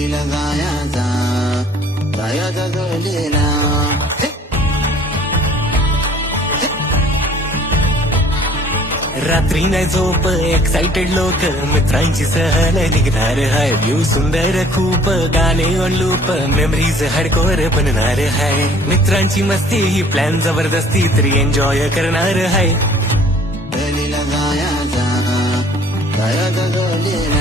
गलीला जायचा जायचा गलीला. रात्री नाही झोप एक्साइटेड लोक मित्रांची सहल निघणार हाय. व्ह्यू सुंदर खूप गाणे ऑन लूप मेमरीज हार्डकोर बनणार हाय. मित्रांची मस्ती ही प्लॅन जबरदस्ती तरी एन्जॉय करणार हाय. गलीला जायचा जायचा गलीला.